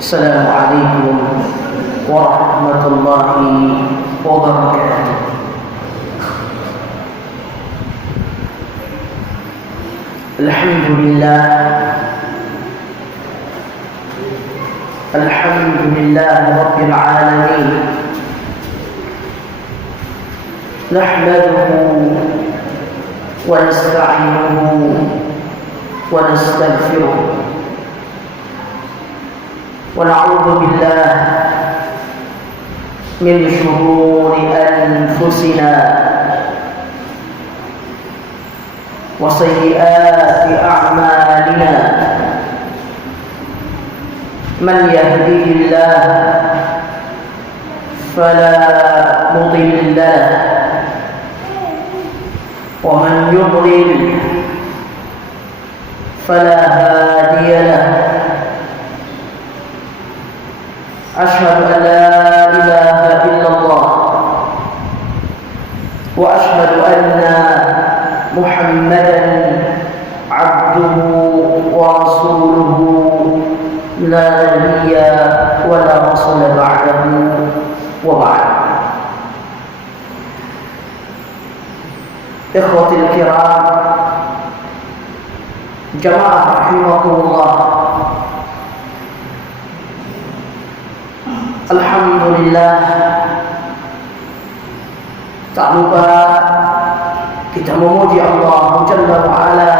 Assalamualaikum warahmatullahi wabarakatuh. Alhamdulillah, alhamdulillah rabbil alamin. Nahmaduhu wa nasta'inuhu wa nastaghfiruh. ونعوذ بالله من شرور أنفسنا وسيئات أعمالنا من يهده الله فلا مضل له ومن يضلل فلا هادي له. أشهد أن لا إله إلا الله وأشهد أن محمدا عبده ورسوله لا نبي ولا رسول بعده وبعد. إخوتي الكرام جماعة رحمكم الله. Alhamdulillah, tak lupa kita memuji Allah Jalla wa'ala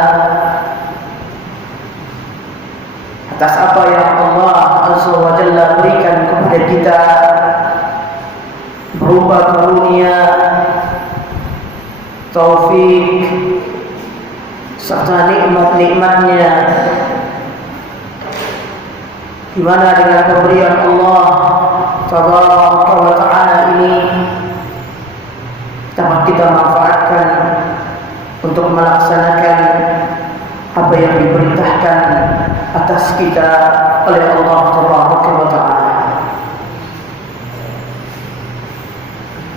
atas apa yang Allah Azza wa Jalla berikan kepada kita berupa karunia, taufik serta nikmat-nikmatnya, di mana dengan pemberian Allah Tabaraka wa ta'ala ini dapat kita manfaatkan untuk melaksanakan apa yang diperintahkan atas kita oleh Allah Tabaraka wa ta'ala.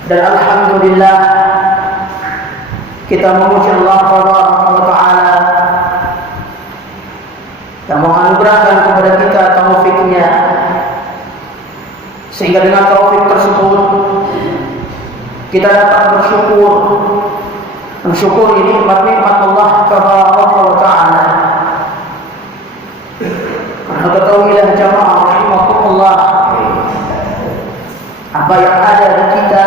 Dan alhamdulillah kita memuji Allah Tabaraka wa ta'ala yang menganugerahkan kepada kita taufiknya, sehingga dengan taufik tersebut kita dapat mensyukuri nikmat-nikmat Allah Tabaraka wa ta'ala. Karena ketahuilah jamaah rahimakumullah, apa yang ada di kita,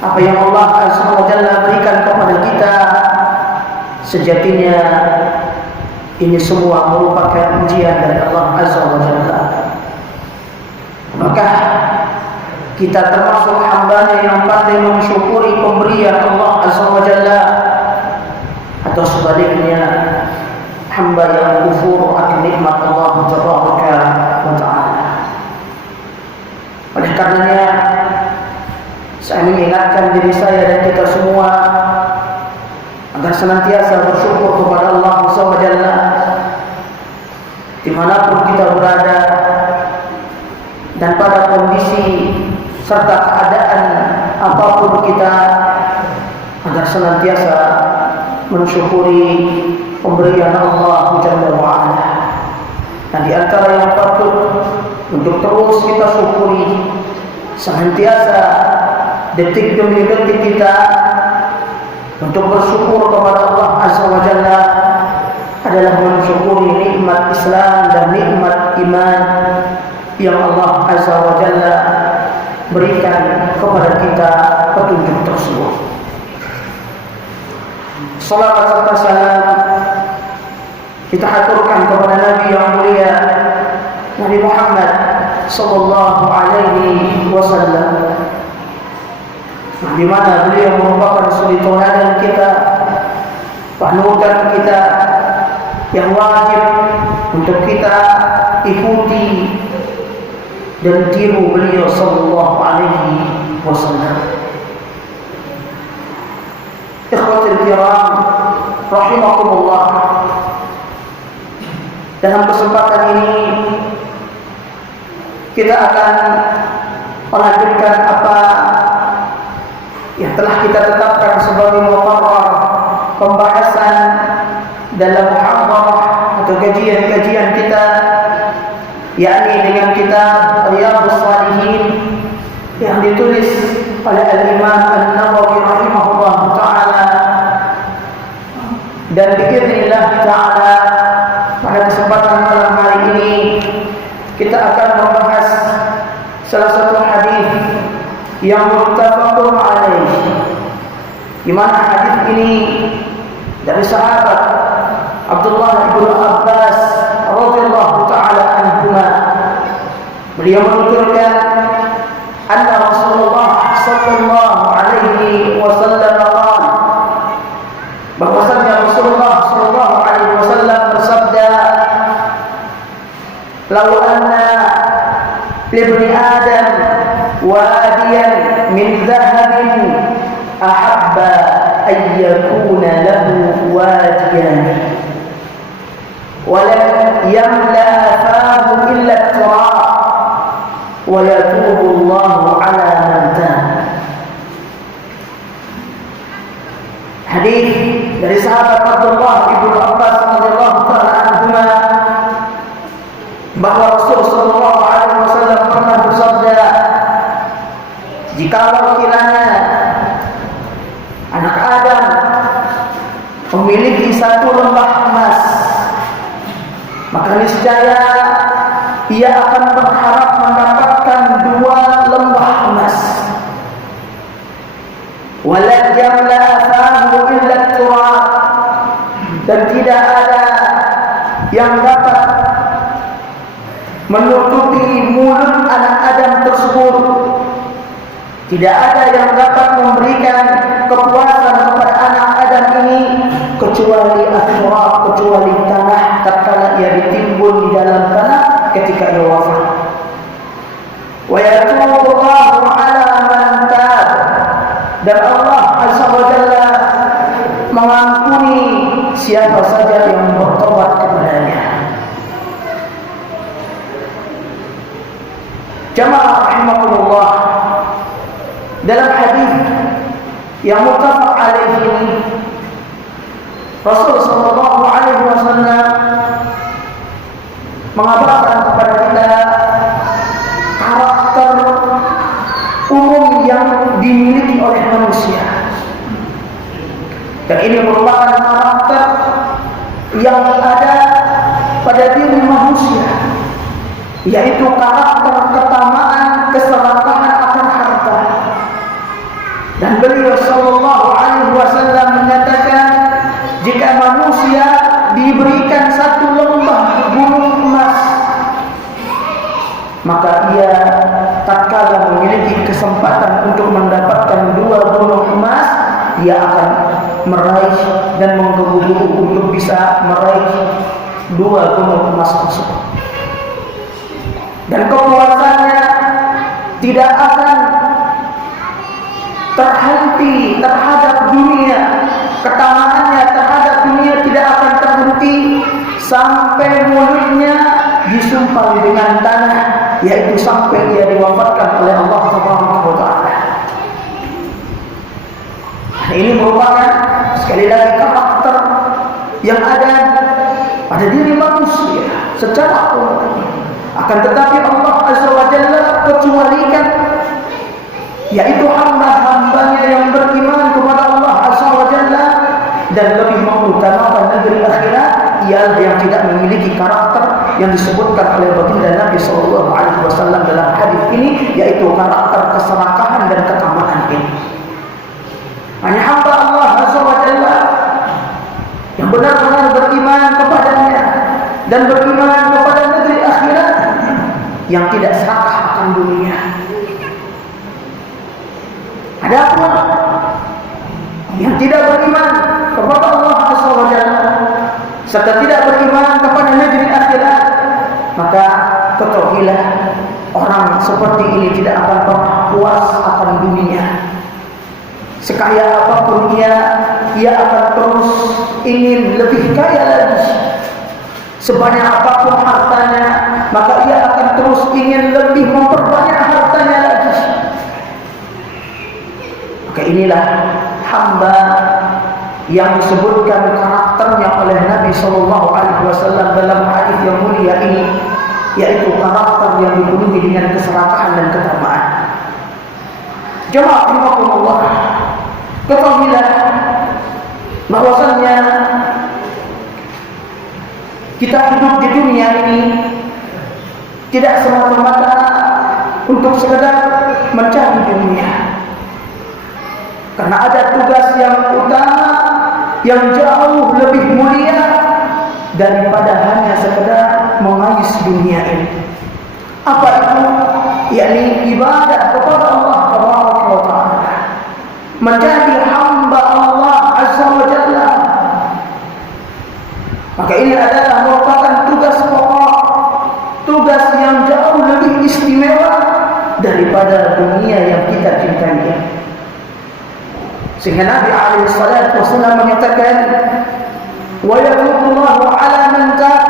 apa yang Allah Azza wa Jalla berikan kepada kita, sejatinya ini semua merupakan ujian dari Allah Azza wa Jalla. Maka kita termasuk hamba-Nya yang pandai mensyukuri pemberian Allah Azza wa Jalla, atau sebaliknya hamba yang kufur akan nikmat Allah Tabaraka wa ta'ala. Oleh karenanya saya mengingatkan diri saya dan kita semua agar senantiasa bersyukur kepada Allah Azza wa Jalla dimanapun kita berada dan pada kondisi serta keadaan apapun kita, agar senantiasa mensyukuri pemberian Allah Jalla wa'ala. Dan di antara yang patut untuk terus kita syukuri senantiasa detik demi detik kita untuk bersyukur kepada Allah Azza wa Jalla adalah mensyukuri nikmat Islam dan nikmat iman yang Allah Azza wa Jalla berikan kepada kita petunjuk tersebut. Salawat serta salam kita haturkan kepada Nabi yang mulia, Nabi Muhammad sallallahu alaihi wasallam, di mana beliau merupakan suri tauladan kita, panutan kita yang wajib untuk kita ikuti dan tiru beliau sallallahu alaihi wasallam. Ikhwatul kiram rahimakumullah, dalam kesempatan ini kita akan melanjutkan apa yang telah kita tetapkan sebagai muqarrar pembahasan dalam muhadharah atau kajian-kajian kita yakni dengan kitab Riyadhus Shalihin yang ditulis oleh Al-Imam An-Nawawi rahimahullah ta'ala. Dan biiznillah ta'ala pada kesempatan malam hari ini kita akan membahas salah satu hadis yang muttafaqun alaih, di mana hadis ini dari sahabat Abdullah bin Abbas radhiyallahu ta'ala anhuma. Beliau menuturkan anna Rasulullah sallallahu alaihi wasallam qala, bahwasanya Rasulullah sallallahu alaihi wasallam bersabda, "Law anna libni Adam wadiyan min dhahabin ahabba an yakuna lahu wadiyan wa lam yamla fahu illa at-turab wa yatubu Allahu ala man taab." Hadis dari sahabat Abdullah bin Abbas radhiyallahu ta'ala anhuma, bahwa Rasul sallallahu alaihi wasallam pernah bersabda, jikalau kiranya anak Adam memiliki satu lembah emas, maka niscaya ia akan berharap mendapatkan dua lembah emas. Walan yamla fahu illa turab, dan tidak ada yang dapat menutupi mulut anak Adam tersebut. Tidak ada yang dapat memberikan kepuasan kepada anak Adam ini kecuali at-turab, kecuali tanah tatkala ia ditimbun di dalam tanah ketika ia wafat. Wa yatubu Allahu ala man taab, dan Allah azza wa jalla mengampuni siapa saja yang bertobat kepadanya. Jamaah rahimakumullah, dalam hadis yang muttafaq alaih ini, Rasul sallallahu alaihi wasallam mengabarkan kepada kita karakter umum yang dimiliki oleh manusia. Dan ini merupakan karakter yang ada pada diri manusia, yaitu karakter ketamaan, keserakahan akan harta. Dan beliau sallallahu alaihi wasallam menyatakan, jika manusia diberikan satu lembah gunung emas, maka ia tatkala memiliki kesempatan untuk mendapatkan dua gunung emas, ia akan meraih dan menggebu-gebu untuk bisa meraih dua gunung emas tersebut. Dan kepuasannya tidak akan terhenti terhadap dunia, ketamaannya terhadap dunia tidak akan terhenti sampai mulutnya disumpal dengan tanah, yaitu sampai ia diwafatkan oleh Allah Subhanahu wa ta'ala. Ini merupakan sekali lagi karakter yang ada pada diri manusia secara umum. Akan tetapi Allah azza wa jalla kecualikan, yaitu hamba-hambanya yang beriman kepada Allah azza wa jalla dan lebih mengutamakan negeri akhirat, ialah yang tidak memiliki karakter yang disebutkan oleh baginda Nabi sallallahu alaihi wasallam dalam hadis ini, yaitu karakter keserakahan dan ketamaan ini. Hanya hamba Allah azza wa jalla yang benar-benar beriman kepadanya dan beriman kepada negeri akhirat, yang tidak serakah akan dunia. Adapun yang tidak beriman kepada Allah azza wa jalla serta tidak beriman kepada negeri akhirat, maka ketahuilah orang seperti ini tidak akan pernah puas akan dunia. Sekaya apapun ia akan terus ingin lebih kaya lagi. Sebanyak apapun hartanya, maka ia akan terus ingin lebih memperbanyak hartanya lagi. Maka inilah hamba yang disebutkan karakternya oleh Nabi sallallahu alaihi wasallam dalam hadis yang mulia ini, yaitu karakter yang dipenuhi dengan keserakahan dan ketamaan. Jemaah rahimakumullah, ketahuilah bahwasannya kita hidup di dunia ini tidak semata-mata untuk sekedar mencari dunia, karena ada tugas yang utama yang jauh lebih mulia daripada hanya sekedar mengais dunia ini. Apa itu? Yakni ibadah kepada Allah Taala, menjadi hamba Allah Azza wa Jalla. Maka ini adalah merupakan tugas pokok, tugas yang jauh lebih istimewa daripada dunia yang kita cintai. Sehingga Nabi alaihi salatu wasallam menyatakan, wa yatubullahu ala man tab,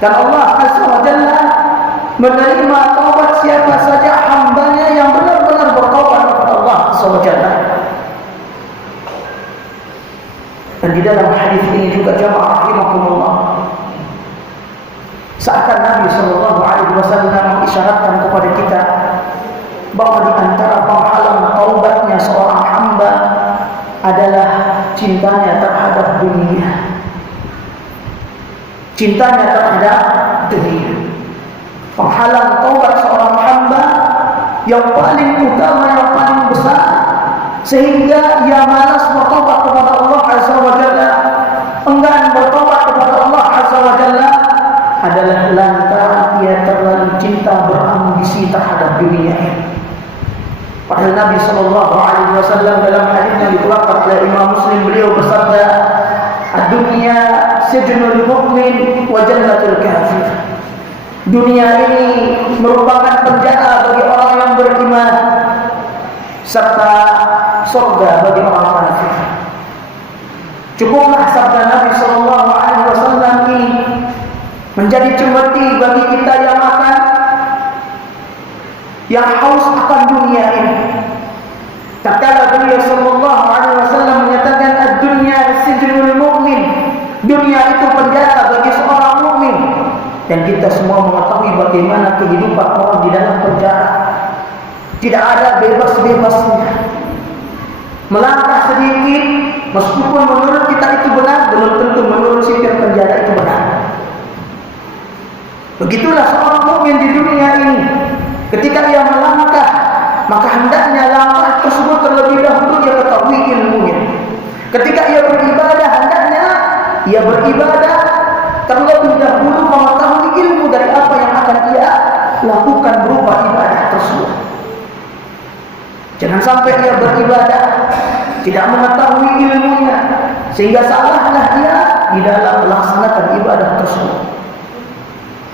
dan Allah Azza wa Jalla menerima taubat siapa saja hambanya yang benar-benar bertaubat kepada Allah Azza wa Jalla. Dan di dalam hadis ini juga jamaah rahimakumullah, seakan Nabi sallallahu alaihi wasallam mengisyaratkan kepada kita bahwa di antara penghalang taubatnya seorang hamba adalah cintanya terhadap dunia. Cintanya terhadap dunia. Penghalang taubat seorang hamba yang paling utama, yang paling besar, sehingga ia malas bertobat kepada Allah Azza wa Jalla, enggan bertobat kepada Allah Azza wa Jalla, adalah lantaran ia terlalu cinta berambisi terhadap dunia ini. Padahal Nabi sallallahu alaihi wasallam dalam hadis yang dikeluarkan oleh Imam Muslim, beliau bersabda, "Ad-dunya sijnul mu'min wa jannatul kafir." Dunia ini merupakan penjara bagi orang yang beriman serta surga bagi orang kafir. Cukuplah sabda Nabi sallallahu alaihi wasallam ini menjadi cemeti bagi kita yang akan yang haus akan dunia ini. Tatkala beliau sallallahu alaihi wasallam menyatakan ad-dunya sijnul mu'min, dunia itu penjara bagi seorang mukmin, dan kita semua mengetahui bagaimana kehidupan orang di dalam penjara. Tidak ada bebas-bebasnya. Melangkah sedikit, meskipun menurut kita itu benar, belum tentu menurut sipir penjara itu benar. Begitulah seorang mukmin di dunia ini. Ketika ia melangkah, maka hendaknya langkah tersebut terlebih dahulu dia ketahui ilmunya. Ketika ia beribadah, hendaknya ia beribadah terlebih dahulu mengetahui ilmu dari apa yang akan ia lakukan berupa ibadah tersebut. Jangan sampai ia beribadah tidak mengetahui ilmunya, sehingga salahlah dia di dalam melaksanakan ibadah tersebut.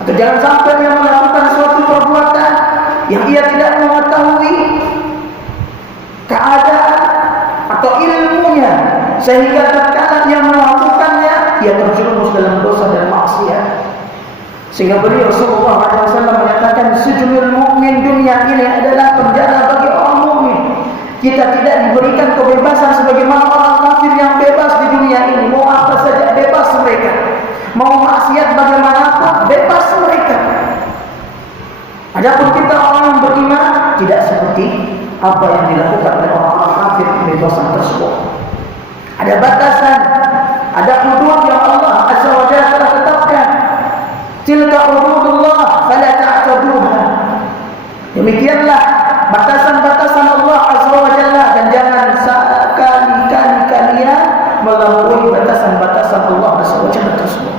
Atau jangan sampai ia melakukan suatu perbuatan yang ia tidak mengetahui keadaan atau ilmunya, sehingga tatkala ia melakukannya ia terjerumus dalam dosa dan maksiat. Sehingga beliau sallallahu alaihi wasallam menyatakan, sijnul mukmin, dunia ini adalah penjara bagi orang mukmin. Kita tidak diberikan kebebasan sebagaimana orang kafir yang bebas di dunia ini, mau apa saja bebas mereka, mau maksiat bagaimanapun bebas mereka. Adapun kita orang yang beriman tidak seperti apa yang dilakukan oleh orang-orang kafir kebebasan tersebut. Ada batasan, ada hudud yang Allah Azza wa Jalla telah tetapkan. Tilka hududullah fala ta'taduha. Demikianlah batasan-batasan Allah Azza wa Jalla, dan jangan sekali-kali kalian melampaui batasan-batasan Allah Azza wa Jalla tersebut.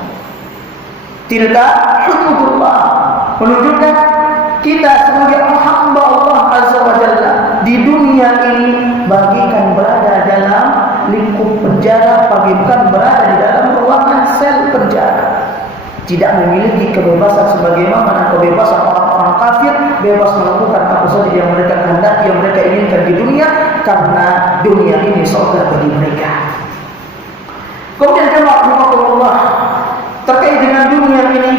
Tilka hududullah menunjukkan kita sebagai hamba Allah Azza wa Jalla di dunia ini bagikan berada dalam lingkup penjara, bagikan berada di dalam ruangan sel penjara, tidak memiliki kebebasan sebagaimana kebebasan orang-orang kafir, bebas melakukan apa saja yang mereka kehendaki, yang mereka inginkan di dunia, karena dunia ini surga bagi mereka. Kemudian jemaah rahimakumullah, terkait dengan dunia ini,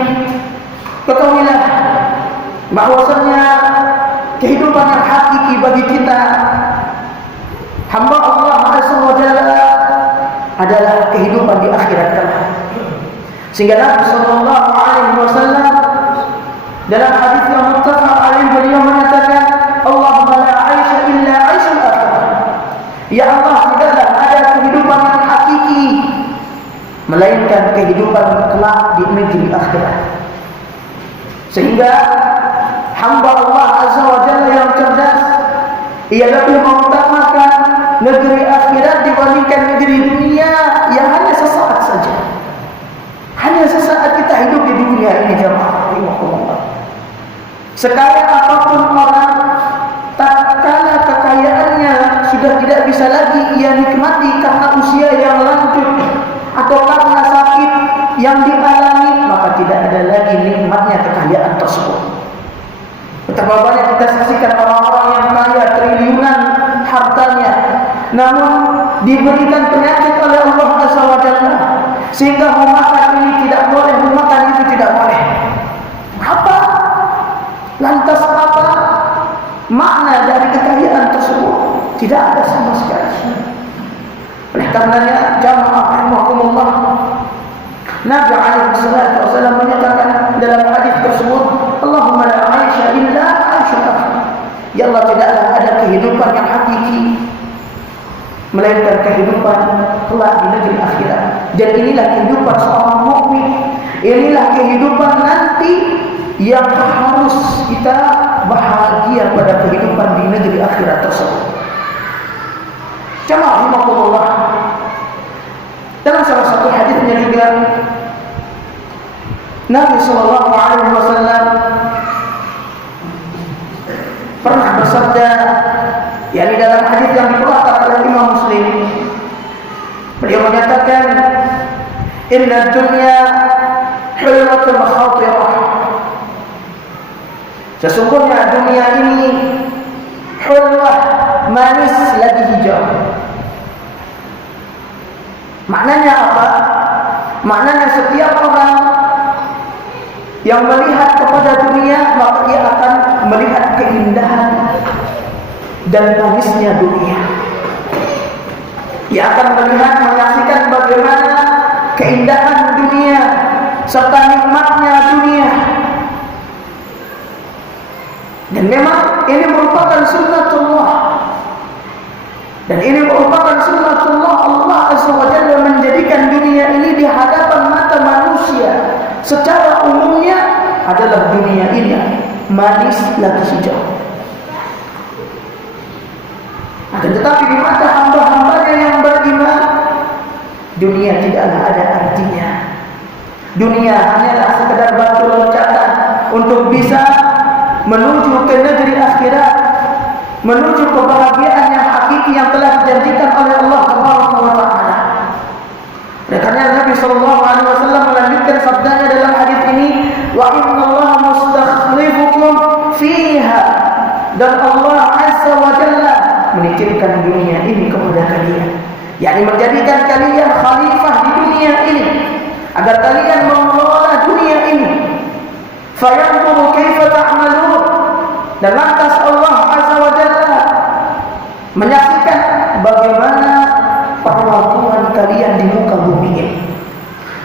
ketahuilah bahwasanya kehidupan yang hakiki bagi kita hamba Allah Azza wa Jalla adalah kehidupan di akhirat kelak. Sehingga Nabi sallallahu alaihi wasallam Dalam hadis yang muttafaq alaih beliau mengatakan, Allahumma la 'aisha illa 'aishul akhirah. Ya Allah, tidaklah ada kehidupan yang hakiki melainkan kehidupan kelak di negeri akhirat. Sehingga hamba Allah Azza wa Jalla yang cerdas, ia lebih mengutamakan negeri akhirat dibandingkan negeri dunia yang hanya sesaat saja. Hanya sesaat kita hidup di dunia ini, jemaah. Sekaya apapun orang, tatkala kekayaannya sudah tidak bisa lagi ia nikmati karena usia yang lanjut atau karena sakit yang dialami, maka tidak ada lagi nikmatnya kekayaan tersebut. Betapa banyak kita saksikan orang-orang yang kaya triliunan hartanya, namun diberikan penyakit oleh Allah Azza wa Jalla, sehingga memakan ini tidak boleh, memakan itu tidak boleh. Apa? Lantas apa makna dari kekayaan tersebut? Tidak ada sama sekali. Oleh karenanya, jamaah rahimakumullah, Nabi alaihi salatu wasallam menyatakan dalam hadis tersebut, Allahumma la 'aisha illa 'aishul akhirah. Ya Allah, tidaklah ada kehidupan yang hakiki melainkan kehidupan kelak di negeri akhirat. Dan inilah kehidupan seorang mukmin. Inilah kehidupan nanti yang harus kita bahagia pada kehidupan di negeri akhirat tersebut. Jamaah rahimakumullah, dalam salah satu hadisnya juga Nabi sallallahu alaihi wasallam pernah bersabda, yakni dalam hadis yang dikeluarkan oleh Imam Muslim, beliau menyatakan, inna dunya hulwatul khatirah. Sesungguhnya dunia ini hulwah, manis lagi hijau. Maknanya apa? Maknanya setiap orang yang melihat kepada dunia, maka ia akan melihat keindahan dan manisnya dunia. Ia akan melihat, menyaksikan bagaimana keindahan dunia serta nikmatnya dunia. Dan memang ini merupakan sunnatullah. Dan ini merupakan sunnatullah Allah Azza wa Jalla menjadikan dunia ini di hadapan mata manusia secara umumnya adalah dunia ini manis lagi hijau. Akan tetapi di mata hamba-hambanya yang beriman, dunia tidaklah ada artinya. Dunia hanyalah sekedar batu loncatan untuk bisa menuju ke negeri akhirat, menuju kebahagiaan yang hakiki yang telah dijanjikan oleh Allah Subhanahu wa taala. Oleh karena Nabi sallallahu alaihi wasallam melanjutkan sabdanya dalam hadis ini, wa innallaha mustakhlifukum fiha, dan Allah Azza wa Jalla menitipkan dunia ini kepada kalian, yakni menjadikan kalian khalifah di dunia ini agar kalian mengelola dunia ini. Fayanzuru kaifa ta'malun, dan lantas Allah Azza wa Jalla menyaksikan bagaimana perlakuan kalian di muka bumi ini.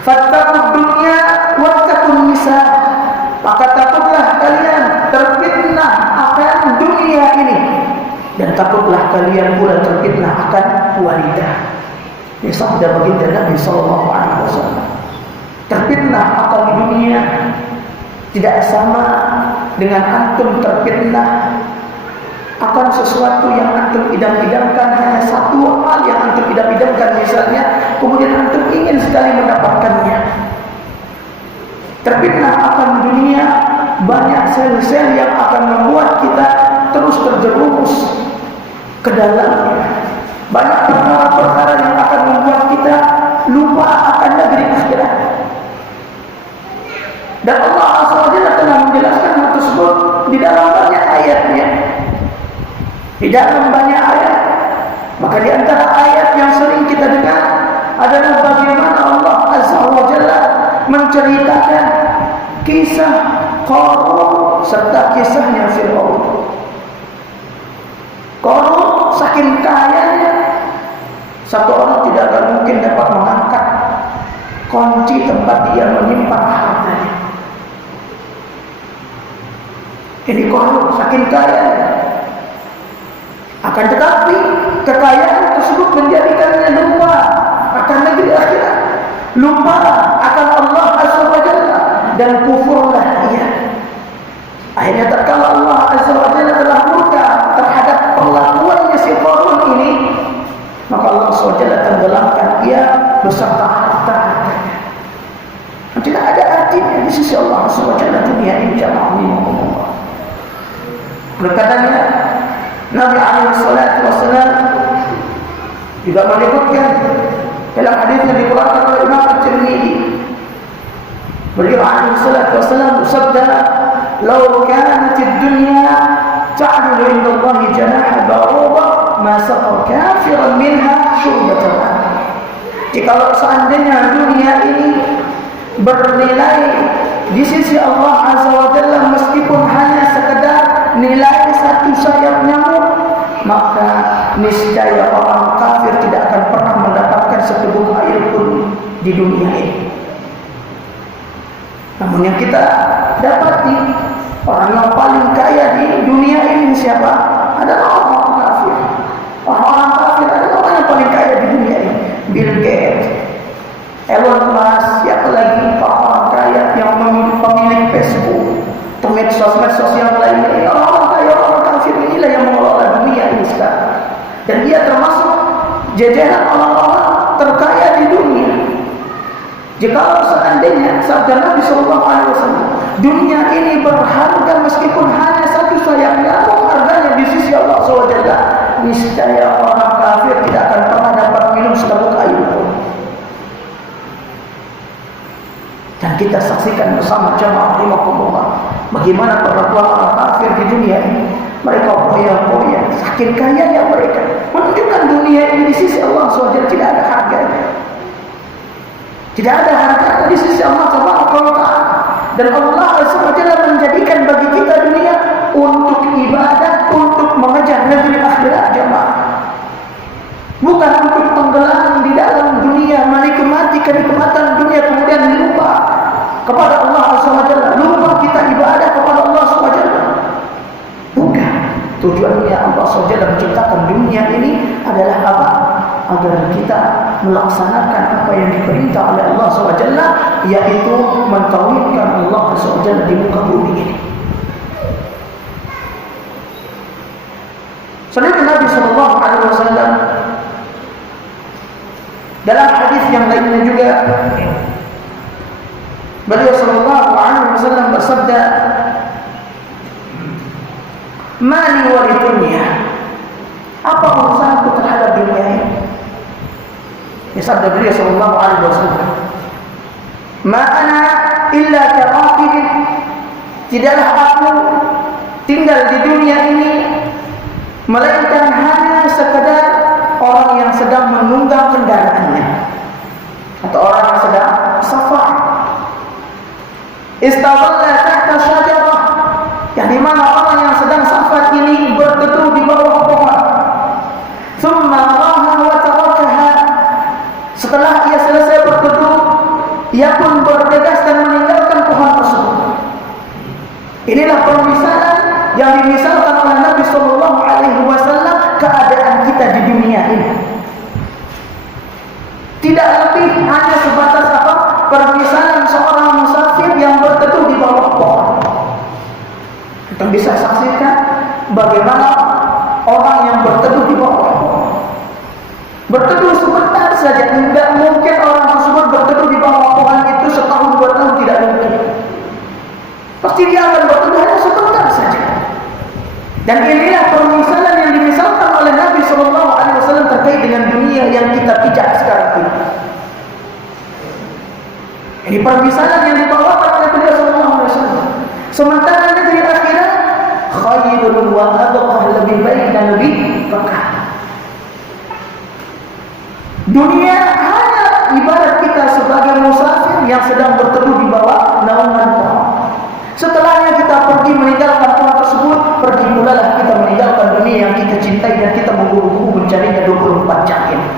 Fattaqud dunya wattaqun nisa, maka takutlah kalian terfitnah akan dunia ini, dan takutlah kalian pula terfitnah akan wanita. Ini sabda baginda Nabi sallallahu alaihi wasallam. Terfitnah akan dunia tidak sama dengan antum terfitnah akan sesuatu yang antum idam-idamkan, hanya satu hal yang antum idam-idamkan misalnya, kemudian antum ingin sekali mendapatkannya. Terfitnah akan dunia, banyak sel-sel yang akan membuat kita terus terjerumus ke dalamnya. Banyak perkara-perkara yang akan membuat kita lupa akan negeri akhirat. Dan Allah Azza wa Jalla telah menjelaskan hal tersebut di dalam banyak ayatnya. Di dalam banyak ayat. Maka di antara ayat yang sering kita dengar adalah bagaimana Allah Azza wa Jalla menceritakan kisah Qarun serta kisahnya Fir'aun. Qarun saking kayanya, satu orang tidak akan mungkin dapat mengangkat kunci tempat dia menyimpan hartanya. Ini korup, saking kaya. Akan tetapi kekayaan tersebut menjadikannya lupa akan negeri akhirat, lupa akan Allah Azza wa Jalla, dan kufurlah ia. Akhirnya tatkala Allah Azza wa Jalla telah murka terhadap perlakuannya si Qarun ini, maka Allah Azza wa Jalla tenggelamkan ia beserta harta-hartanya. Tidak ada artinya di sisi Allah Azza wa Jalla dunia ini. Jamaah berkatanya Nabi alaihi salatu wasallam juga menyebutkan dalam hadis yang dikeluarkan oleh Imam At-Tirmidzi, beliau alaihi salatu wasallam bersabda, "Law kanat ad-dunya ta'dilu 'inda Allah janaha ba'udah ma saqa kafiran minha syurbatan ma." Jika seandainya dunia ini bernilai di sisi Allah Azza wa Jalla meskipun hanya sekedar nilai satu sayap nyamuk, maka niscaya orang kafir tidak akan pernah mendapatkan seteguk air pun di dunia ini. Namun yang kita dapati, orang yang paling kaya di dunia ini siapa? Adalah orang kafir. Orang kafir adalah orang yang paling kaya di dunia ini. Bill Gates, Elon Musk, siapa lagi orang kaya yang pemilik Facebook, medsos yang lainnya. Orang kaya, orang kafir inilah yang mengelola dunia ini sekarang. Dan dia termasuk jajaran orang-orang terkaya di dunia. Jika seandainya sabda Nabi SAW, dunia ini berharga meskipun hanya satu sayap nyamuk harganya di sisi Allah SWT, niscaya orang kafir tidak akan pernah dapat minum seteguk air pun. Dan kita saksikan bersama jamaah rahimakumullah bagaimana perlakuan orang kafir di dunia ini. Mereka foya-foya, saking kayanya mereka, menunjukkan dunia ini di sisi Allah SWT tidak ada harganya. Tidak ada harga di sisi Allah SWT. Dan Allah SWT menjadikan bagi kita dunia untuk ibadah, untuk mengejar negeri akhirat jemaah. Bukan untuk tenggelam di dalam dunia, menikmati kenikmatan dunia kemudian lupa kepada Allah SWT. Lupa kita ibadah kepada Allah SWT. Bukan. Tujuannya Allah SWT menciptakan dunia ini adalah apa? Agar kita melaksanakan apa yang diperintah oleh Allah SWT, yaitu mentauhidkan Allah SWT di muka bumi ini. Selanjutnya Nabi SAW dalam hadis yang lainnya juga, beliau SAW bersabda, "Mali wa dunya." Apa urusanku terhadap dunia ini? Ya, sabda beliau SAW, "Ma ana illa karaqib." Tidaklah aku tinggal di dunia ini melainkan hanya sekedar orang yang sedang menunggang kendaraannya, atau orang yang sedang safar. Istawalla tahta syajarah, yang dimana orang yang sedang safar ini berteduh di bawah pohon. Thumma raha wa tarakaha. Setelah ia selesai berteduh, ia pun bergegas dan meninggalkan pohon tersebut. Inilah permisalan yang dimisalkan oleh Nabi SAW keadaan kita di dunia ini. Tidak lebih hanya sebatas apa? Permisalan seorang musafir yang berteduh di bawah pohon. Kita bisa saksikan bagaimana orang yang berteduh di bawah pohon. Berteduh sebentar saja. Tidak mungkin orang tersebut berteduh di bawah pohon itu setahun 2 tahun, tidak mungkin. Pasti dia akan berteduh hanya sebentar saja. Dan inilah permisalan yang dimisalkan oleh Nabi SAW terkait dengan dunia yang kita pijak sekarang ini. Ini permisalan yang dibawakan oleh beliau SAW. Sementara negeri akhirat khairun wa abqah, lebih baik dan lebih kekal. Dunia hanya ibarat kita sebagai musafir yang sedang berteduh di bawah naungan pohon. Setelahnya kita pergi meninggalkan pohon tersebut, pergi pula lah kita meninggalkan dunia yang kita cintai dan kita memburu-buru mencarinya 24 jam ini.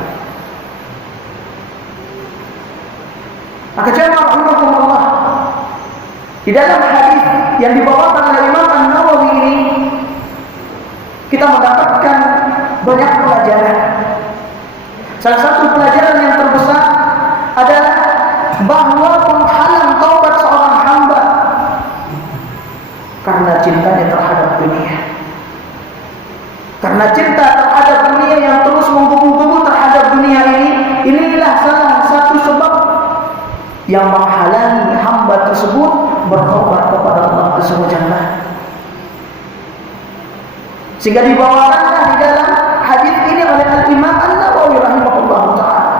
Maka jemaah rahimakumullah, di dalam hadis yang dibawakan oleh Imam An-Nawawi banyak pelajaran. Salah satu pelajaran yang terbesar adalah bahwa penghalang taubat seorang hamba karena cintanya terhadap dunia. Karena cinta terhadap dunia yang terus menggebu-gebu terhadap dunia ini, inilah salah satu sebab yang menghalangi hamba tersebut bertobat kepada Allah Azza wa Jalla. Sehingga dibawakanlah di dalam hadis ini oleh Al-Imam An-Nawawi rahimahullah ta'ala.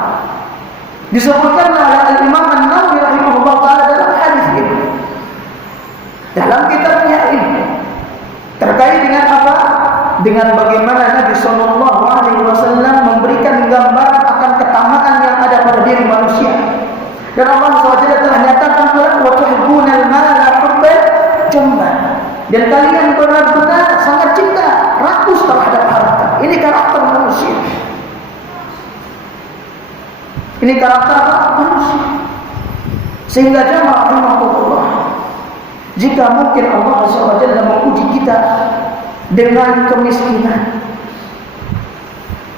Disebutkan oleh Al-Imam An-Nawawi rahimahullah ta'ala dalam hadis ini, dalam kitabnya ini, terkait dengan apa? Dengan bagaimana Nabi Sallallahu Alaihi Wasallam memberikan gambaran akan ketamaan yang ada pada diri manusia. Dan Allah SWT telah nyatakan wa tuhibbunal mala hubban jamma. Dan kalian benar-benar sangat cinta, rakus terhadap harta. Ini karakter manusia. Ini karakter manusia. Sehingga jamaah rahimahullah, jika mungkin Allah SWT menguji kita dengan kemiskinan,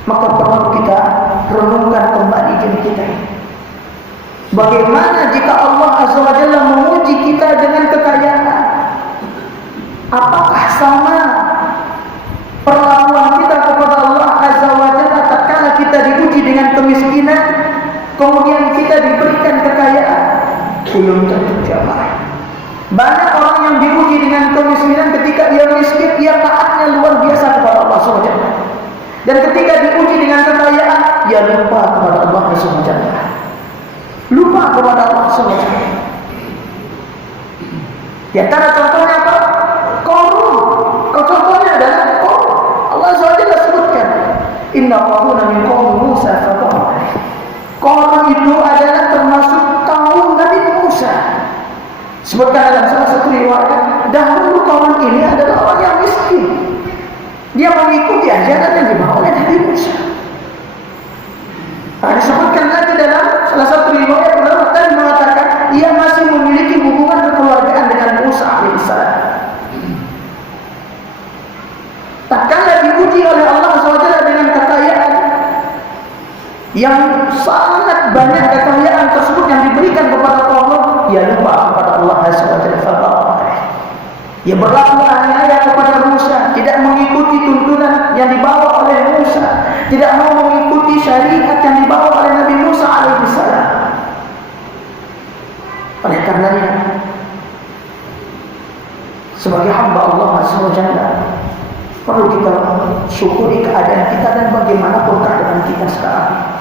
maka perlu kita renungkan kembali diri kita. Bagaimana jika Allah Azza wa Jalla menguji kita dengan kekayaan? Apakah sama perlakuan kita kepada Allah Azza wa Jalla tatkala kita diuji dengan kemiskinan, kemudian kita diberikan kekayaan? Belum tentu jamaah. Banyak orang yang diuji dengan kemiskinan, ketika ia miskin, ia taatnya luar biasa kepada Allah SWT. Dan ketika diuji dengan kekayaan, ia lupa kepada Allah SWT. Lupa kepada Allah SWT. Di antara contohnya apa? Qarun. Contohnya adalah Qarun. Allah SWT sebutkan, Inna Qaruna min qaumi Musa faqala. Qarun itu adalah termasuk kaum Nabi Musa. Sebutkan dalam salah satu riwayat, dahulu kaum ini adalah orang yang miskin. Dia mengikuti ajaran yang dibawa oleh Nabi Musa. Disebutkan lagi dalam salah satu riwayat dan mengatakan ia masih memiliki hubungan kekeluargaan dengan Musa alaihissalam. Tatkala diuji oleh Allah SWT dengan kekayaan yang sangat banyak, kekayaan tersebut yang diberikan kepada kaum, ia lupa kepada Allah SWT. Ia berlaku aniaya kepada Musa, tidak mengikuti tuntunan yang dibawa oleh Musa, tidak mau mengikuti syariat yang dibawa oleh Nabi Musa alaihissalam. Oleh karenanya, sebagai hamba Allah SWT, perlu kita syukuri keadaan kita dan bagaimanapun keadaan kita sekarang.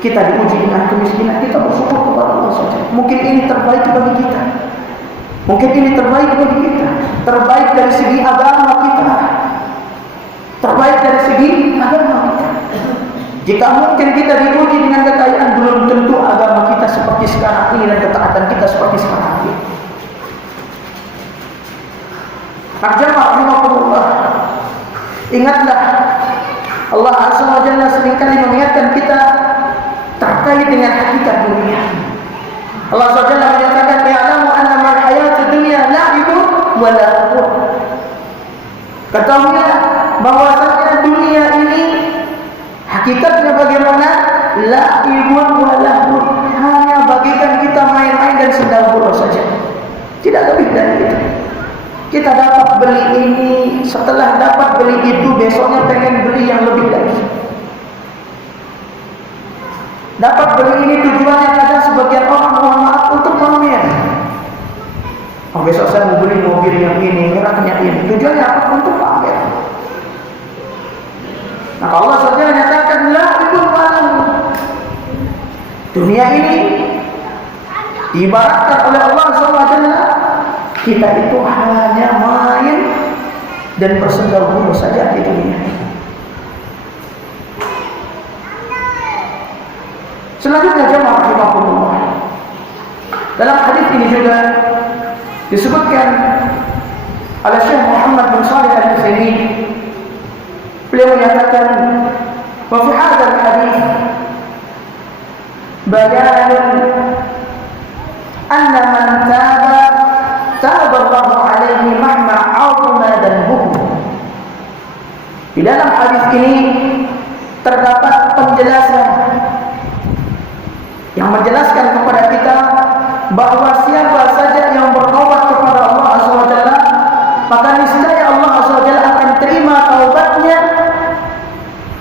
Kita diuji dengan kemiskinan, kita bersyukur kepada Allah saja. Mungkin ini terbaik bagi kita. Mungkin ini terbaik bagi kita. Terbaik dari segi agama kita. Terbaik dari segi agama kita. Jika mungkin kita diuji dengan kekayaan, belum tentu agama kita seperti sekarang ini dan ketaatan kita seperti sekarang ini. Jamaah rahimahullah, ingatlah Allah Azza wa Jalla seringkali mengingatkan kita terkait dengan hakikat dunia. Allah Azza wa Jalla menyatakan, "Ya'lamu annama al-hayatud dunya la'ibun wa lahwun." Ketahuilah bahwasanya dunia ini hakikatnya bagaimana? La'ibun wa lahwun. Hanya bagikan kita main-main dan sendal-gurau saja. Tidak lebih dari itu. Kita dapat beli ini, setelah dapat beli itu, besoknya pengen beli yang lebih lagi. Dapat beli ini tujuannya kadang sebagian orang, mohon maaf, untuk pamer. Oh, besok saya mau beli mobil yang ini, mereknya ini. Tujuannya apa? Untuk pamer. Nah, Allah saja menyatakan, la itu malam. Dunia ini diibaratkan oleh Allah SWT, kita itu hanya main dan bersendal-gurau saja di dunia. Selanjutnya jamaah rahimahullah, dalam hadis ini juga disebutkan oleh Syekh Muhammad bin Shalih Al-Utsaimin. Beliau menyatakan, wa fi hadzal hadis bayanun anna man taballahu alaihi mahma 'azama dhanbuhu. Di dalam hadis ini terdapat penjelasan yang menjelaskan kepada kita bahwa siapa saja yang bertobat kepada Allah Azza wa Jalla, maka niscaya Allah Azza wa Jalla akan terima taubatnya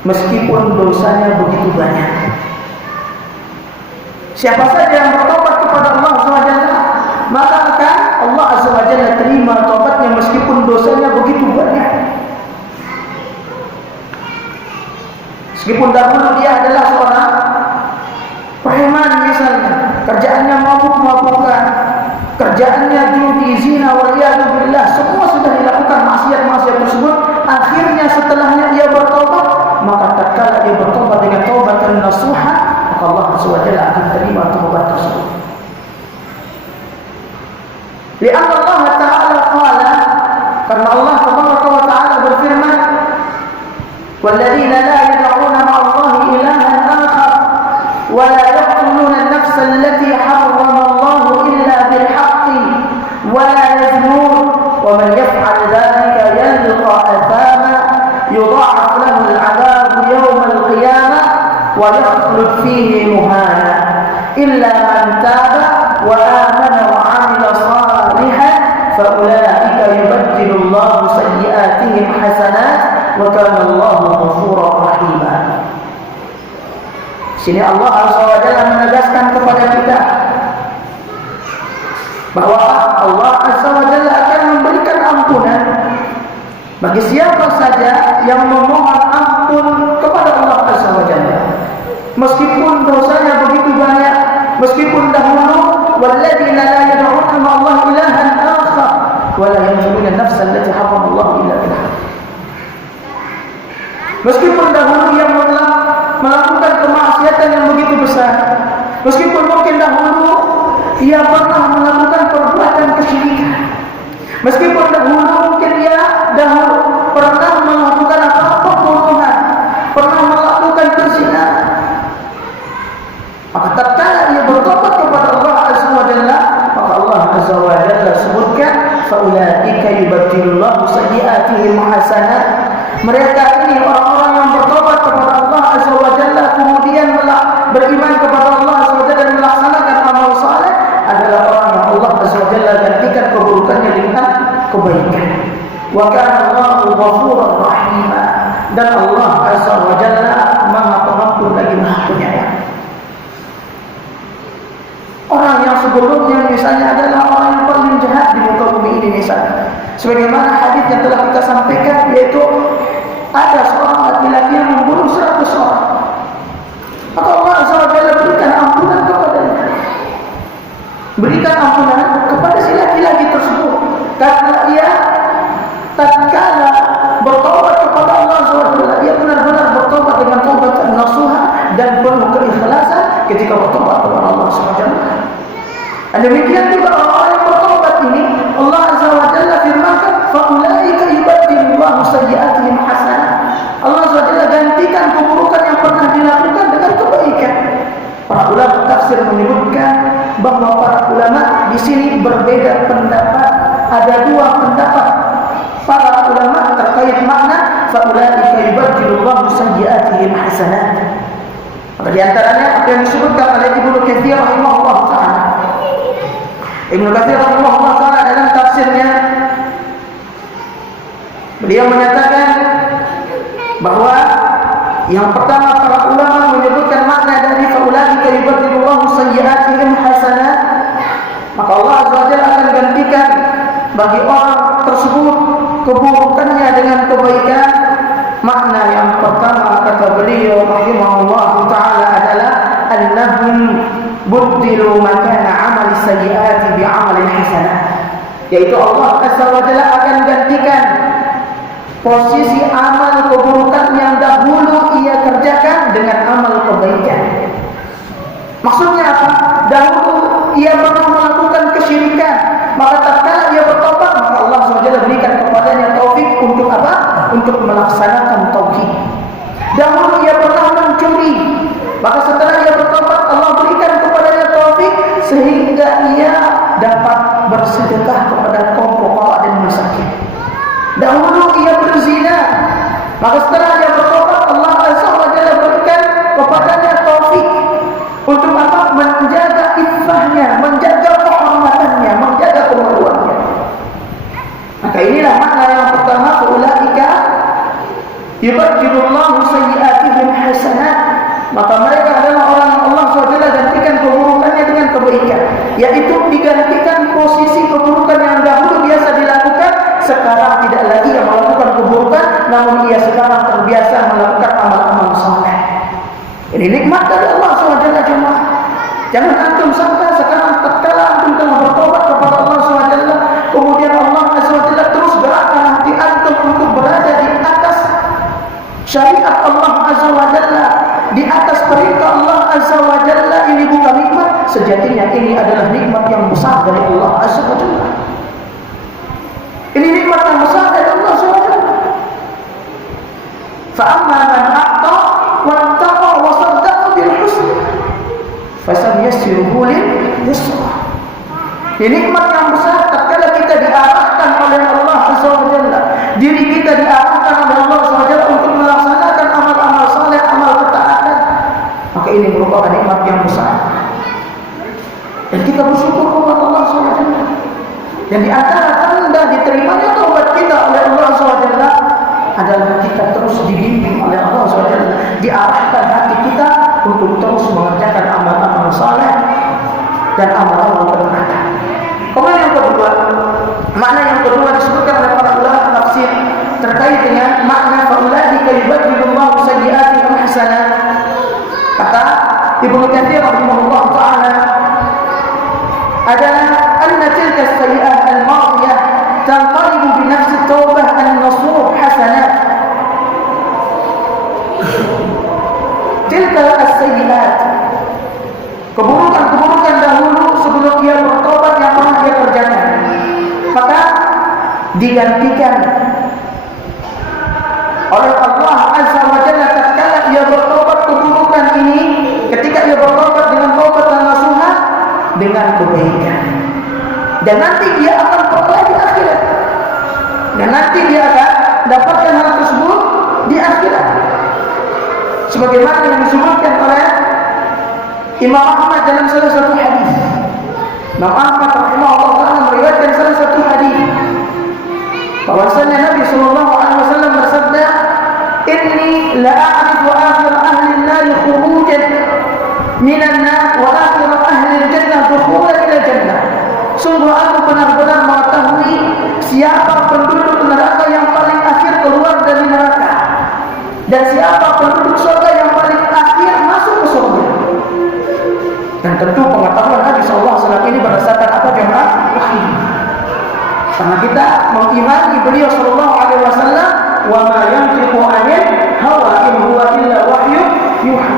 meskipun dosanya begitu banyak. Siapa saja yang bertobat kepada Allah Azza wa Jalla, maka akan Allah Azza wa Jalla terima taubatnya meskipun dosanya begitu banyak. Meskipun dahulu dia adalah seorang preman misalnya, kerjaannya mabuk-mabukan, kerjaannya judi, zina, waliyadzubillah, semua sudah dilakukan maksiat-maksiat tersebut. Akhirnya setelahnya ia bertobat, maka tatkala dia bertobat dengan taubatan nasuha, maka Allah Azza wa Jalla akan terima taubat tersebut. Lianna Allah Ta'ala qala, karena Allah Tabaraka wa Ta'ala berfirman, walladzina la yad'una ma'allahi ilahan akhar wa la yaqtuluna an-nafsa allati harrama Allah illa bil haqqi wa la yaznun wa man yaf'al dhalika yalqa athama yudha'af lahu al-'adhab yawm al-qiyamah wa yakhlud fihi muhana illa man taba wa amana wa 'amila salihan fa ulaika yubaddilu Allah sayyi'atihim hasanat wa kana Allahu ghafuran rahima. Sini Allah Azza wa Jalla menegaskan kepada kita bahwa Allah Azza wa Jalla akan memberikan ampunan bagi siapa saja yang memohon ampun kepada Allah Azza wa Jalla, meskipun dosanya begitu banyak, meskipun dahulu walladzina la yad'una ma'allahi ilahan akhar wa la yaqtuluna an-nafsa allati harrama Allah illa bil haqq. Meskipun dahulu ia melakukan kemaksiatan yang begitu besar, meskipun mungkin dahulu ia pernah melakukan perbuatan kesyirikan, meskipun dahulu mungkin ia pernah melakukan pembunuhan, pernah melakukan perzinahan, maka tatkala ia bertobat kepada Allah Azza wa Jalla, maka Allah Azza wa Jalla sebutkan faulaika yubaddilullahu sayyi'atihim hasanat. Mereka ini orang-orang yang bertobat kepada Allah Azza wa Jalla kemudian beriman kepada Allah Azza wa Jalla dan melaksanakan amal saleh adalah orang yang Allah Azza wa Jalla gantikan keburukannya dengan kebaikan. Wa kana Allahu ghafuran rahima, dan Allah Azza wa Jalla Maha Pengampun lagi Maha Penyayang. Orang yang sebelumnya misalnya adalah orang yang paling jahat di muka bumi ini misalnya, sebagaimana hadis yang telah kita sampaikan, yaitu ada seorang laki-laki yang membunuh 100 orang, maka Allah Azza wa Jalla berikan ampunan kepadanya, berikan ampunan kepada si laki-laki tersebut karena ia tatkala bertobat kepada Allah Azza wa Jalla, ia benar-benar bertobat dengan taubat nasuha dan penuh keikhlasan ketika bertobat kepada Allah Azza wa Jalla. Dan demikian juga orang-orang yang bertobat ini Allah Azza wa Jalla firmankan faulaika yubaddilullahu sayyi'atihim hasanat. Allah Azza wa Jalla gantikan keburukan yang pernah dilakukan dengan kebaikan. Para ulama tafsir menyebutkan bahwa para ulama di sini berbeda pendapat. Ada dua pendapat para ulama terkait makna faulaika yubaddilullahu sayyi'atihim hasanat. Maka di antaranya apa yang disebutkan oleh Ibnu Katsir rahimahullah taala. Ibnu Katsir rahimahullah taala dalam tafsirnya beliau menyatakan bahwa yang pertama para ulama menyebutkan makna dari faulaika yubaddilullahu sayyi'atihim hasanat, maka Allah Azza wa Jalla akan gantikan bagi orang tersebut keburukannya dengan kebaikan. Makna yang pertama kata beliau rahimahullah taala adalah annahum buddilu makana amali sayyi'ati bi'amali hasanah, yaitu Allah Azza wa Jalla akan gantikan posisi amal keburukan yang dahulu ia kerjakan dengan amal kebaikan. Maksudnya apa? Dahulu ia pernah melakukan kesyirikan, maka tatkala ia bertobat, maka Allah Azza wa Jalla berikan kepadanya taufik untuk apa? Untuk melaksanakan tauhid. Dahulu ia pernah mencuri, maka setelah ia bertobat Allah berikan kepadanya taufik sehingga ia dapat bersedekah kepada kaum fuqara dan masakin. Dahulu ia berzina, maka setelah ia bertobat Allah Azza wa Jalla Yubaddilullahu sayyi'atihim hasanat. Maka mereka adalah orang yang Allah SWT gantikan keburukannya dengan kebaikan, yaitu digantikan posisi keburukan yang dahulu biasa dilakukan, sekarang tidak lagi yang melakukan keburukan, namun ia sekarang terbiasa melakukan amal-amal saleh. Ini nikmat dari Allah SWT. Jangan antum sangka sekarang tatkala antum telah bertobat kepada Allah SWT, kemudian Allah SWT terus gerakkan hati antum untuk berada di atas syariat Allah Azza wa Jalla, di atas perintah Allah Azza wa Jalla. Ini bukan nikmat, sejatinya ini adalah nikmat yang besar dari Allah Azza wa Jalla. Ini nikmat yang besar dari Allah Azza wa Jalla. Fa amma man a'ta wattaqa wa saddaqa bil husna fasayassiruhu lil yusra. Ini nikmat yang besar tatkala kita diarahkan oleh Allah Azza wa Jalla, diri kita diarahkan oleh Allah Azza wa Jalla untuk melaksanakan amal-amal saleh, amal ketaatan, maka ini merupakan nikmat yang besar. Dan kita bersyukur kepada Allah Azza wa Jalla. Dan di antara tanda diterimanya taubat kita oleh Allah Azza wa Jalla adalah kita terus dibimbing oleh Allah Azza wa Jalla, diarahkan hati kita untuk terus mengerjakan amal-amal saleh dan amal-amal ketaatan. Kemudian yang kedua, makna yang kedua disebutkan oleh para ulama tafsir terkait dengan makna faulaika yubaddilullahu sayyi'atihim hasanat. Kata Ibnu Katsir rahimahullah taala adalah anna tilka as-sayyi'ah al-madiyah tanqalibu bi nafsi at-taubah an-nasuh hasanat. Tilka as-sayyi'at, keburukan-keburukan dahulu sebelum dia bertobat yang pernah dia kerjakan, maka digantikan oleh Allah Azza wa Jalla tatkala ia bertobat keburukan ini, ketika ia bertobat dengan taubat dan nasuha dengan kebaikan. Dan nanti dia akan peroleh di akhirat. Dan nanti dia akan dapatkan hal tersebut di akhirat. Sebagaimana yang disebutkan oleh Imam Ahmad dalam salah satu hadis. Imam Ahmad rahimahullah taala meriwayatkan salah satu hadis bahwasanya Nabi sallallahu alaihi wasallam bersabda, "Inni la a'rifu akhir ahli an-nar khurujan min an-nar wa akhir ahli al-jannah dukhulan ila jannah." Sungguh aku benar-benar mengetahui siapa penduduk neraka yang paling akhir keluar dari neraka dan siapa penduduk surga yang paling akhir masuk ke surga. Dan tentu pengetahuan Nabi SAW ini berdasarkan apa jemaah? Wahyu. Karena kita mengimani beliau sallallahu alaihi wasallam, wa ma yantiqu 'anil hawa in huwa illa wahyu yuha.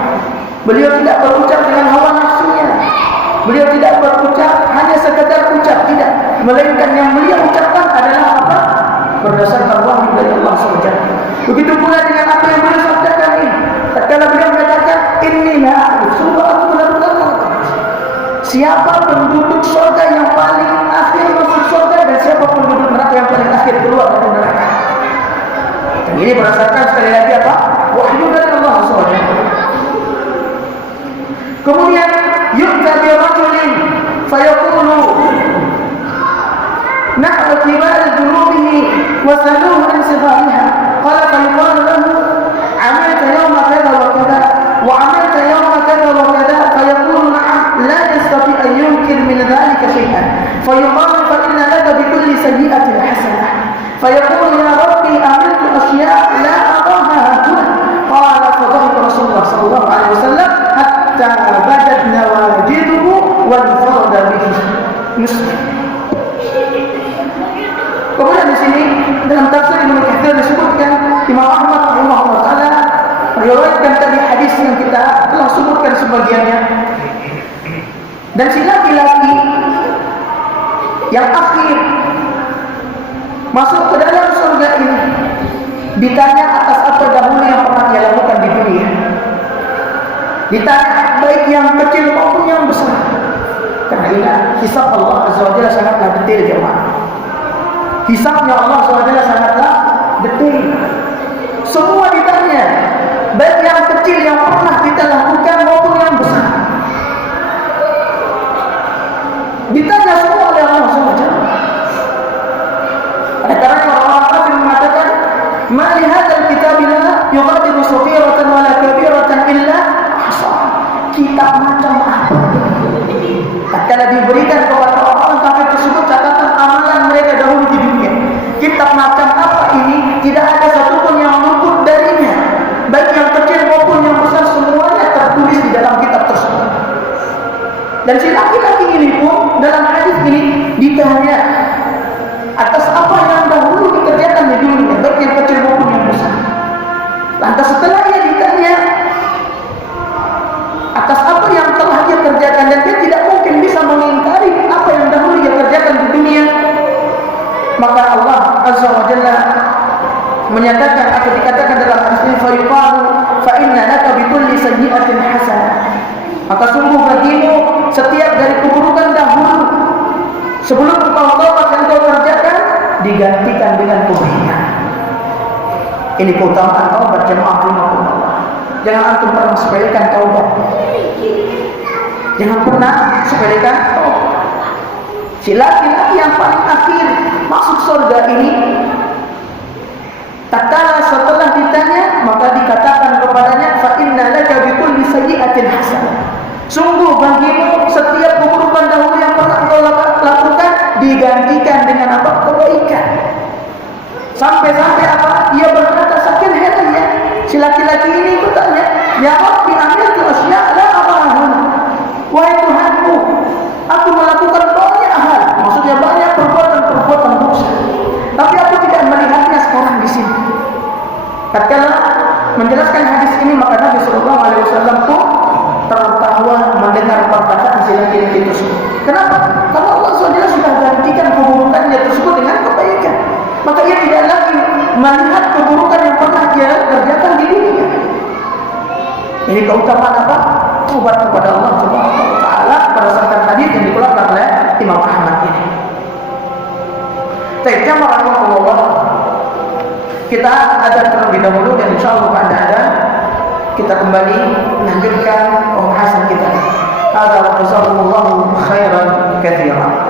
Beliau tidak berucap dengan hawa nafsunya. Beliau tidak berucap hanya sekedar ucap, tidak, melainkan yang beliau ucapkan adalah apa? Berdasarkan wahyu dari Allah SWT. Begitu pula dengan apa yang beliau sabdakan ini. Tatkala beliau mengatakan, "Inni la a'rifu", sungguh aku benar-benar mengetahui siapa penduduk surga yang paling akhir masuk surga dan siapa penduduk neraka yang paling akhir keluar dari neraka. Dan ini berdasarkan sekali lagi apa? Wahyu dari Allah SWT. Kemudian yu'ta bi rajulin fayaqulu nahwa kibar dhunubihi wa saluhu an sifariha. Qala fayuqalu lahu 'amilta yawma kadha wa kadha wa 'amilta yawma kadha wa kadha, fayaqulu na'am la yastati an yunkir min dhalika shay'an, fayuqalu fa inna laka bi kulli sayyi'atin hasanah, fayaqulu ya rabbi amiltu asya' la araha huna. Qala fa dhahika Rasulullah sallallahu alaihi wasallam hatta badat nawajiduhu wal farada bihi. Muslim. Kemudian di sini dalam tafsir Ibnu Katsir disebutkan, Imam Ahmad rahimahullah taala meriwayatkan tadi hadis yang kita telah sebutkan sebagiannya. Dan si laki-laki yang akhir masuk ke dalam surga ini ditanya atas apa dahulu yang pernah dia lakukan di dunia. Ditanya baik yang kecil maupun yang besar. Karena ingat, hisab Allah Azza wa Jalla sangatlah detail jemaah. Hisabnya Allah Azza wa Jalla sangatlah detail. Semua ditanya, baik yang kecil yang pernah kita lakukan maupun yang besar. Ditanya semua oleh Allah Azza wa Jalla. Oleh karena orang-orang kafir mengatakan, "Ma li hadzal kitabi lana yughadiru saghiratan wala kabiratan illa ahsaha. Kitab macam apa? Tatkala diberikan kepada orang kafir tersebut catatan amalan mereka dahulu di dunia. Kitab macam apa ini? Tidak ada satupun yang luput darinya. Baik yang kecil maupun yang besar, semuanya tertulis di dalam kitab tersebut. Dan si laki-laki ini pun dalam hadis ini ditanya atas apa yang dahulu dikerjakan di dunia, baik yang kecil maupun yang besar. Lantas setelah ia ditanya atas apa yang telah dia kerjakan, dan dia tidak mungkin bisa mengingkari apa yang dahulu dia kerjakan di dunia, maka Allah Azza wa Jalla menyatakan atau dikatakan dalam hadis ini, fayuqalu fa inna laka bi kulli sayyi'atin hasanah. Maka sungguh bagimu setiap dari keburukan dahulu sebelum engkau taubat yang kau kerjakan digantikan dengan kebaikan. Ini keutamaan taubat jemaah rahimakumullah. Jangan antum pernah sepelekan taubat. Jangan pernah sepelekan taubat. Si laki-laki yang paling akhir masuk surga ini, tatkala setelah ditanya maka dikatakan kepadanya, fa inna laka bi kulli sayyi'atin hasanah. Sungguh bagimu setiap keburukan dahulu yang pernah engkau lakukan digantikan dengan apa? Kebaikan. Sampai-sampai apa? Ia berkata saking herannya si laki-laki ini bertanya, ya Rabbi amiltu asya' la arahun. Wahai Tuhanku, aku melakukan banyak hal, maksudnya banyak perbuatan dosa, tapi aku tidak melihatnya sekarang di sini. Tatkala menjelaskan hadis ini, maka Nabi sallallahu alaihi wasallam pun tertawa mendengar perkataan si laki-laki tersebut. Kenapa? Karena Allah SWT sudah gantikan keburukannya tersebut dengan kebaikan. Maka ia tidak lagi melihat keburukan yang pernah dia kerjakan di dunia. Ini keutamaan apa? Taubat kepada Allah Subhanahu wa taala berdasarkan hadis yang dikeluarkan oleh Imam Ahmad ini. Jamaah rahimahullah, kita azan terlebih dahulu dan insyaallah pada azan kita kembali melanjutkan pembahasan kita. Hadza wa jazakumullahu khairan katsiran.